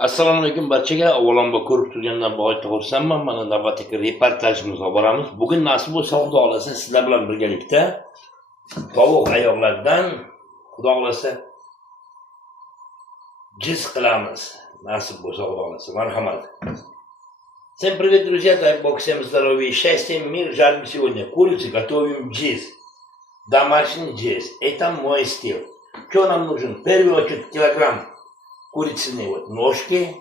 Assalomu alaykum barchaga. Avvalambor ko'rib turgandan boyda xursandman. Mana navbatdagi reportajimizga boramiz. Bugun nasib bo'lsa, Xudo xolasa sizlar bilan birgalikda tovuq oyoqlardan Xudo xolasa jiz qilamiz. Nasib bo'lsa, Xudo xolasa. Marhamat. Всем привет, друзья! Дай Бог всем здоровья и счастья, мир. Жарим сегодня курицу, готовим джиз. Домашний джиз. Это мой стиль. Что нам нужен? В первую очередь килограмм курицыные ножки,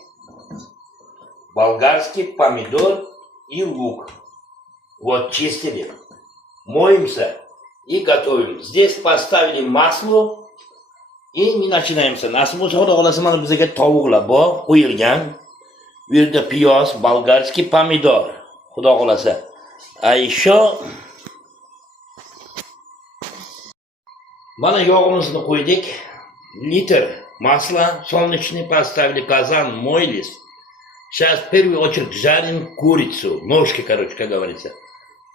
болгарский помидор и лук. Вот чистили, моемся и готовим. Здесь поставили масло и мы начинаемся. Nasib bo'lsa, Xudo xolasa mana bizga tovuqlar bor, qo'yilgan. Bu yerda piyoz, болгарский помидor. Xudo xolasa. А еще mana yog'imizni qo'ydik. Litr масла солнечный поставили, казан мойлись. Сейчас в первую очередь жарим курицу, ножки, короче, как говорится.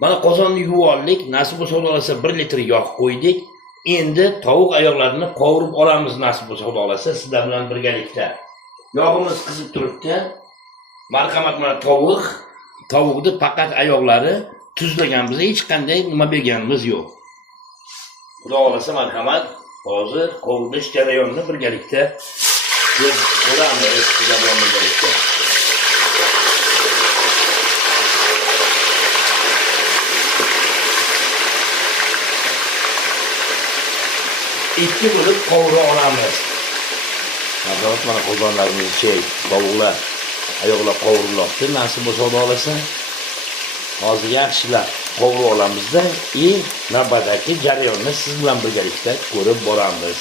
Mana qozonni yuvoldik, nasib bo'lsa Xudo xolasa 1 litr yog' qo'ydik. Endi tovuq oyoqlarini qovurib olamiz, nasib bo'lsa Xudo xolasa sizlar bilan birgalikda. Yog'imiz qizib turibdi. Marhamat, mana tovuqni faqat oyoqlari tuzlaganmiz, hech qanday nima berganimiz yo'q. Xudo xolasa marhamat. Hozir qovurish jarayonini birgalikda ko'ramiz sizlar bilan birgalikda. Ikki bo'lib qovura olamiz. Mana qozonlarimiz tovuqlar, oyoqlar qovurilmoqda. Nasib bo'lsa Xudo xolasa hozir yaxshilab qovurib olamizda и navbatdagi jarayonni siz bilan birgalikda ko'rib boramiz.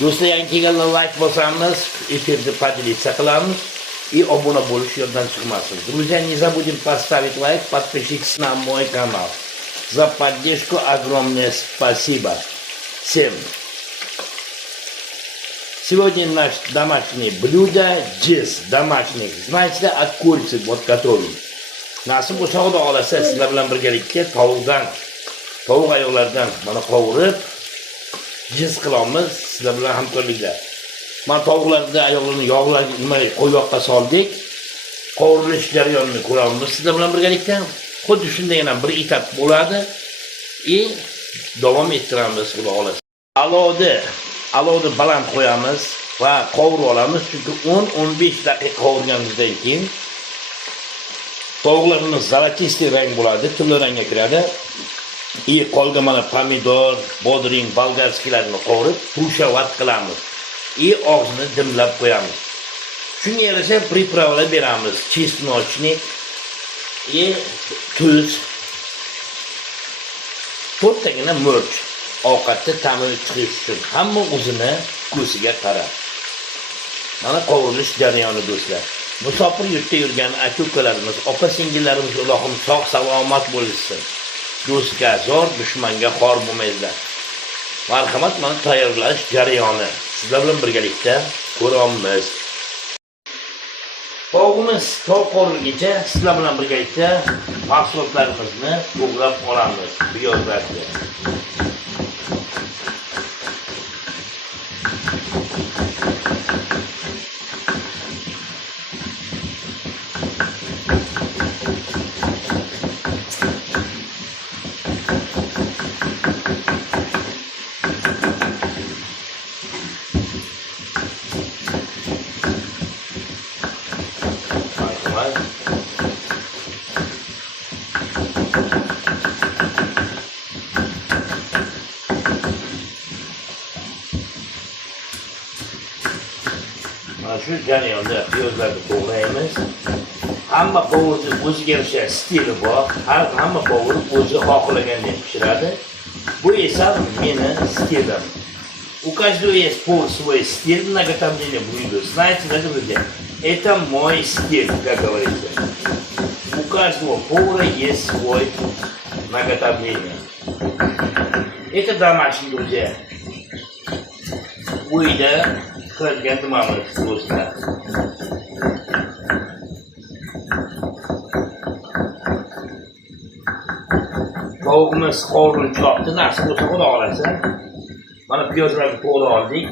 Do'stlar, yangi kelganlar like bosamiz, efirni поделиться qilamiz и obuna bo'lish yoddan chiqmasin. Друзья, не забудем поставить лайк, подпишитесь на мой канал. За поддержку огромное спасибо всем. Сегодня наш домашнее блюдо джиз домашний. Знаете, от курицы вот готовим. Nasib bo'lsa Xudo xolasa sizlar bilan birgalikda tovuq oyoqlardan mana qovurib jiz qilamiz sizlar bilan hamkorlikda. Mana tovuqlarni oyoqlarini yog'larga qo'yvoqqa soldik. Qovurilish jarayonini ko'ramiz sizlar bilan birgalikda. Xuddi shunday yana bir etap bo'ladi и davom ettiramiz Xudo xolasa. Alovni baland qo'yamiz va qovurib olamiz, chunki 10-15 daqiqa qovurganimizdan keyin tovuqlarimiz zolotistый rang bo'ladi, turli rangga kiradi. И qolgan mana pomidor, bodring, bolgarskiylarni qovurib, tushavat qilamiz. И og'zini dimlab qo'yamiz. Shunga yarasha pripravlar beramiz. Chesnochnik и tuz. To'rttagina murch. Ovqatda ta'mini chiqish uchun hamma o'zini ko'ziga qarab. Mana qovurilish jarayoni do'stlar. Musofir yurtda yurgan aka-ukalarimiz, opa-singillarimiz Allohim sog' salomat bo'lsin. Do'stga zor, dushmanga xor bo'lmaydilar. Marhamat, mana tayyorlash jarayoni. Sizlar bilan birgalikda ko'ramiz. Tovuqimiz qovurilguncha sizlar bilan birgalikda mahsulotlarimizni to'g'rab olamiz. Piyozlarni. Shu jarayonda piyozlarni to'g'raymiz. Hamma qovurni o'ziga yarasha stili bor. Hamma qovur o'zi xohlaganday pishiradi. Bu esa meni stilim. У каждого есть свой стиль наготовления блюда. Знаете, друзья, это мой стиль, как говорится. У каждого повара есть свой наготовление. Это домашний, друзья. Uyda qiladigan nimamiz do'stlar. Tovuqimiz qovurilib chiqdi, nasib bo'lsa xudo xohlasa. Mana piyozlarni to'g'ri oldik.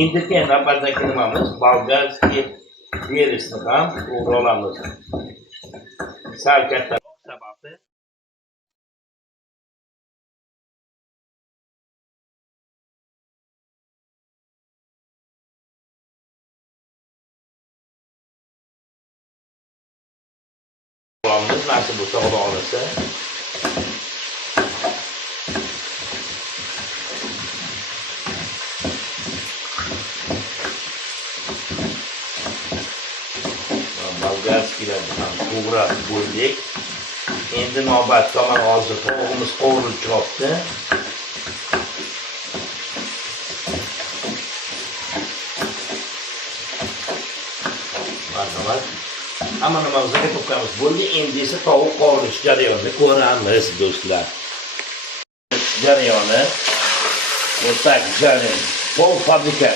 Endi navbatdagi nimamiz bolgarskiy peresni ham to'g'ri olamiz. Sal katta sababi olamiz, nasib bo'lsa xudo xohlasa. Bolgarskiylarni ham to'g'ri bo'ldik. Endi navbatda mana hozir tovuqimiz qovurilib chiqibdi. Marhamat. Hamma nimamizni to'kamiz bo'ldi. Endi esa tovuq qovurish jarayonini ko'ramiz do'stlar. Jarayoni o'tak jarayon. Pol fabrika.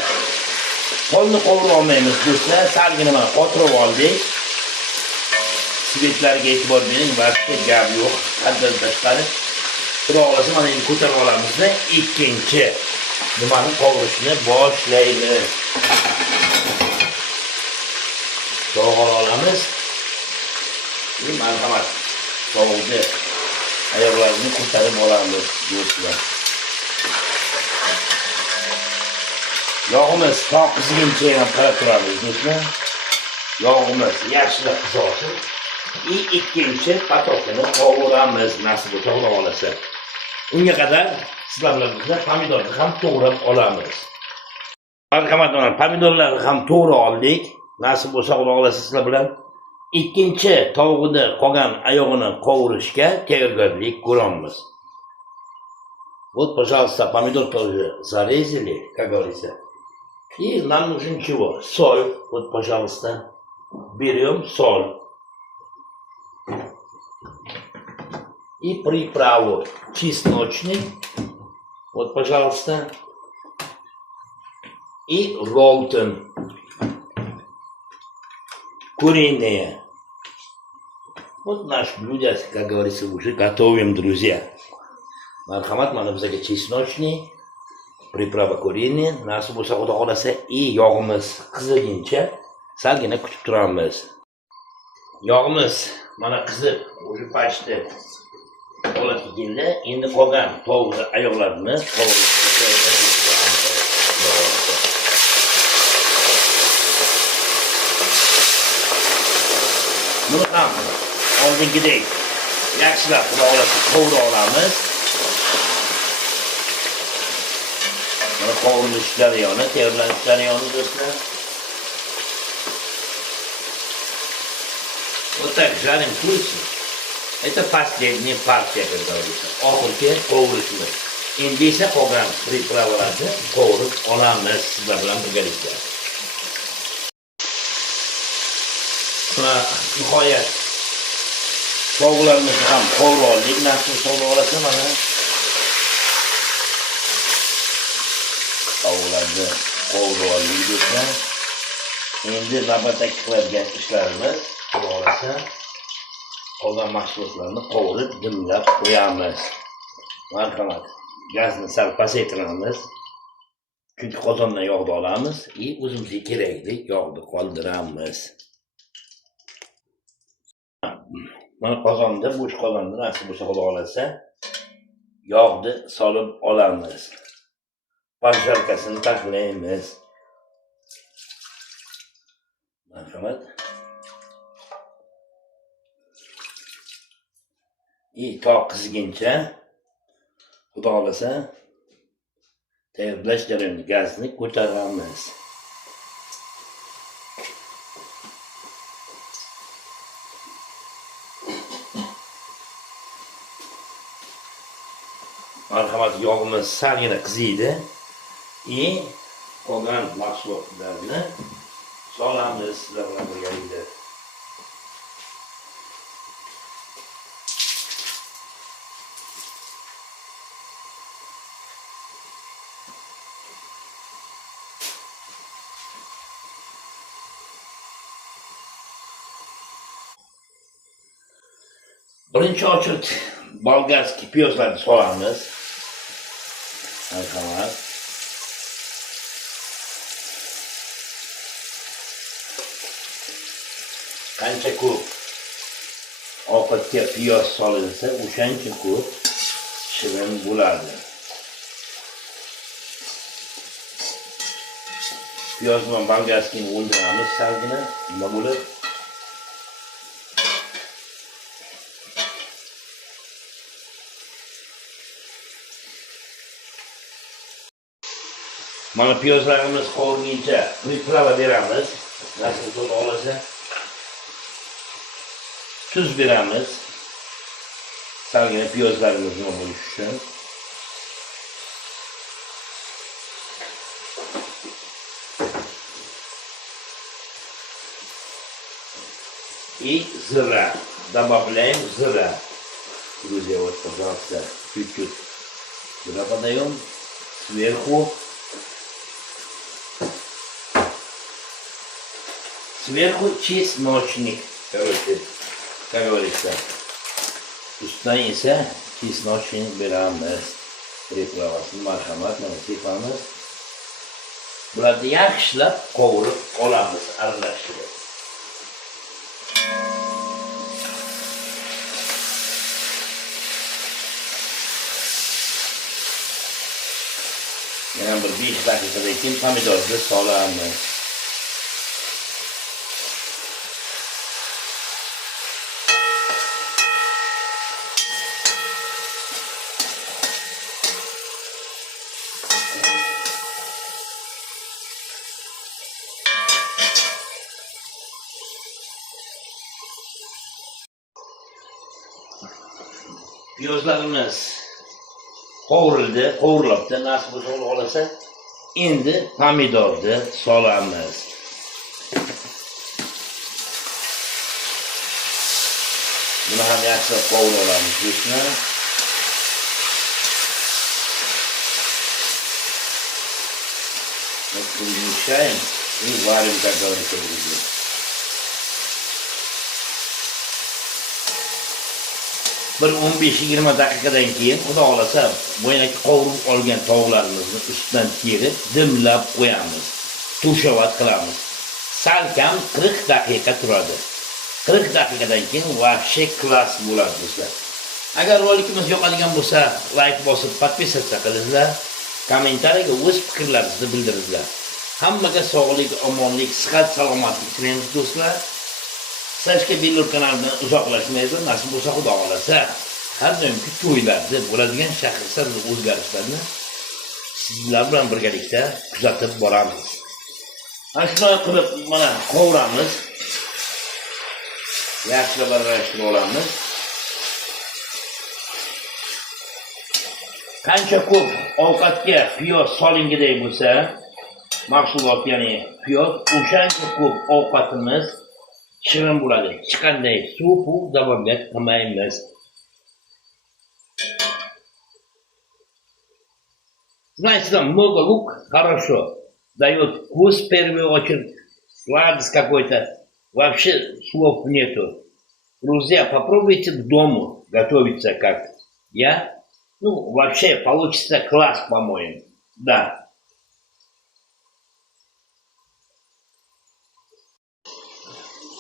Polni qovurib olmaymiz do'stlar. Salgina mana qotirib oldik. Svetlarga e'tibor bering, vaqtda gap yo'q. Haddan tashqari. Xudo xolasa mana endi ko'tarib olamizda ikkinchi nimani qovurishni boshlaymiz. To'g'ri olamiz. Marhamat. Tovuqni oyoqlarini ko'tarib olamiz do'stlar. Yog'imiz qizguncha ham qarab turamiz do'stlar. Yog'imiz yaxshilab qizarsin. Ikkinchi patokini qovuramiz nasib bo'lsa xudo xolasa. Unga qadar sizlar bilan pomidorni ham to'g'rab olamiz. Marhamat, mana pomidorlarni ham to'g'ri oldik. Nasib bo'lsa xudo xolasa sizlar bilan ikkinchi tovuqni qolgan oyog'ini qovurishga tayyorgarlik ko'ramiz. Вот, пожалуйста, помидор тоже зарезали, как говорится. И нам нужен чего? Соль. Вот, пожалуйста. Берем соль. И приправу чесночный. Вот, пожалуйста. И ролтон. Куриные. Вот наш блюдо, как говорится, уже готовим, друзья. Marhamat, mana bizga chesnochniy, priprava koriyaniy, nasib bo'lsa xudo xolasa, yog'imiz qiziguncha salgina kutib turamiz. Yog'imiz mana qizib, o'sha pashni holatga keldi. Endi qolgan tovuqni oyoqlarini buni ham oldingidek yaxshilab xudo xolasa qovura olamiz. Qovurilish jarayoni, tayyorlanish jarayoni do'stlar. Вот так жарим курицу. Это последняя партия, как говорится. Oxirgi qovurishimiz. Endi esa qolgan pripravalarni qovurib olamiz sizlar bilan birgalikda. Mana nihoyat tovuqlarimizni ham qovurib oldik. Nasib solib olasa mana tovuqlarni qovurib oldik do'stlar. Endi navbatdagi qiladigan ishlarimiz xudo xolasa qolgan mahsulotlarni qovurib dimlab qo'yamiz. Marhamat. Gazni sal pasaytiramiz. Chunki qozondan yog'ni olamiz va o'zimizga kerakli yog'ni qoldiramiz. Mana qozonda, bo'sh qozonda nasib bo'lsa xudo xolasa yog'ni solib olamiz. Pajjarkasini taqlaymiz. Marhamat. To qiziguncha xudo xolasa tayyorlash jarayonida gazni ko'taramiz. Marhamat, yog'imiz salgina qiziydi. Qolgan mahsulotlarni solamiz sizlar bilan birgalikda. Birinchi ochib bolgarskiy piyozlarni solamiz. Marhamat. Qancha ko'p ovqatga piyoz solinsa, o'shancha ko'p shirin bo'ladi. Piyoz bilan bolgarskiyni o'ldiramiz salgina, nima bo'ladi? Mana piyozlarimiz qovurguncha priprava beramiz. Nasıl tuz olsa. Tuz beramiz. Salgina piyozlarimiz nima bo'lishi uchun. И зира. Добавляем зира. Друзья, вот, пожалуйста, чуть-чуть зира подаем. Сверху чесночник, короче, как говорится. Ustidan esa chesnochni beramiz. Priplavasini marhamat bilan sepamiz. Bularni yaxshilab qovurib olamiz, aralashtirib. Yana bir 5 daqiqadan keyin pomidorni solamiz. Piyozlarimiz qovurildi, qovurilibdi, nasib bo'lsa olsa, endi pomidorni solamiz. Buni ham yaxshilab qovurib olamiz go'shtni. Примешаем и варим, как говорится, друзья. Bir 15-20 daqiqadan keyin xudo xolasa bo'ynaki qovurib olgan tovuqlarimizni ustidan terib dimlab qo'yamiz. Tushovat qilamiz. Salkam 40 daqiqa turadi. 40 daqiqadan keyin вообще klass bo'ladi do'stlar. Agar rolikimiz yoqadigan bo'lsa, like bosib, podpisatsiya qilinglar. Kommentariyaga o'z fikrlaringizni bildiringlar. Hammaga sog'lik, omonlik, sihat, salomatlik tilaymiz do'stlar. Sashka Billur kanalidan uzoqlashmaydi, nasib bo'lsa xudo xolasa har doimgi to'ylarda bo'ladigan shahrisar o'zgarishlarni sizlar bilan birgalikda kuzatib boramiz. Ana shunday qilib mana qovuramiz. Yaxshilab aralashtirib olamiz. Qancha ko'p ovqatga piyoz solingiday bo'lsa, mahsulot ya'ni piyoz, o'shancha ko'p ovqatimiz shirin bo'ladi. Hech qanday suv добавлять qilmaymiz. Знаете, много лук хорошо дает вкус в первую очередь, сладость какой-то. Вообще слов нету. Друзья, попробуйте к дому готовиться как я. Ну, вообще получится класс, по-моему. Да.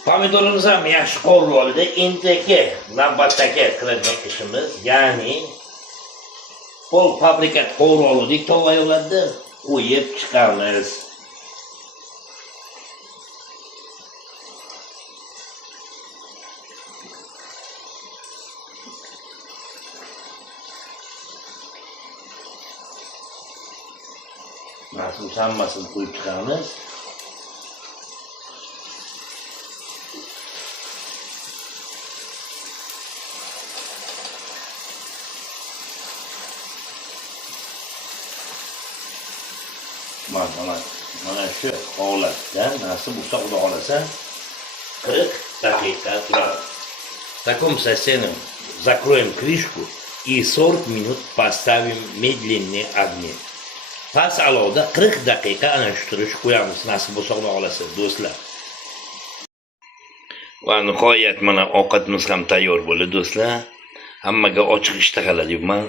Pomidorimiz ham yaxshi qovurib oldi. Endi navbatdagi qiladigan ishimiz, ya'ni pol fabrikat qovurib oldik, tovoqlarni qo'yib chiqamiz. Nasıl hammasini qo'yib chiqamiz. Mana shu holatda nasib bo'lsa xudo xolasa 40 daqiqa turadi. В таком состоянии закроем крышку и 40 минут поставим медленные огни. Past alovda 40 daqiqa ana shu turish qo'yamiz, nasib bo'lsa xudo xolasa do'stlar. Va nihoyat mana ovqatimiz ham tayyor bo'ldi do'stlar. Hammaga ochiq ishtahalar deyman.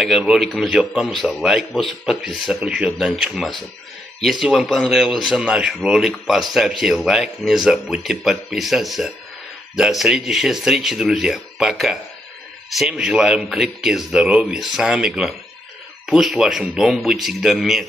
Agar rolikimiz yoqqan bo'lsa, like bosib, подписаться qilish yoddan chiqmasin. Если вам понравился наш ролик, поставьте лайк, не забудьте подписаться. До следующей встречи, друзья. Пока. Всем желаем крепких здоровья, самое главное. Пусть в вашем доме будет всегда мир.